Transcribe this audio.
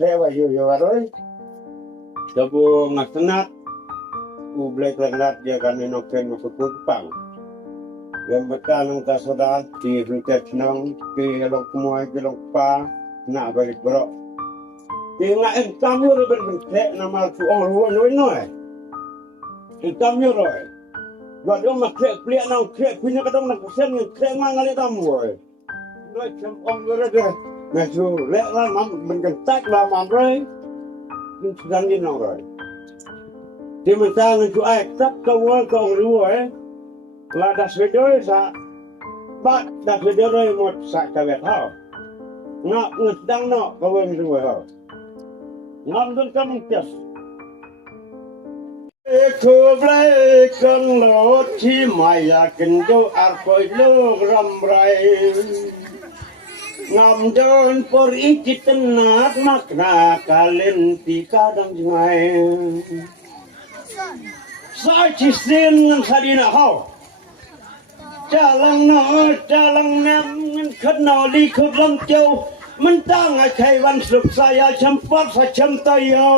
Saya yo rồi. Tapi ngasenatублек лагнат dia kan enoken mafukut pang. Yang betal ng kasoda ti flutet nang ti lok moy ti lok pa na balik bro. Ti nga en kamyo ro ben tek na mal tu on ro no. En kamyo ro. Wa do ma krek pliak nang krek punya kadang nak sen ng krek mang ngali tam wo. Lo cham on ro de. Na chu lek la mam ben kan tak la mam rồi. Ni sudan ni no rồi. Thì mình ta người chú ai tất công rồi là đặt về đôi sa bắt đặt về đôi một sải cà vẹt hao ngọc người đang nọ có bên rồi hao ngâm đơn cam tiệt khu lấy con lỗ chi mày à kinh châu ác coi lô rầm rày ngâm đơn por ít chân nát mắc na cả lên tì cả đâm ngay sai chỉ xin ngân sa đi nào hao cha lăng nam ngân khất nào đi khất lâm châu mình ta ngày khai văn sụp sa ya chăm phát sa chăm tay yo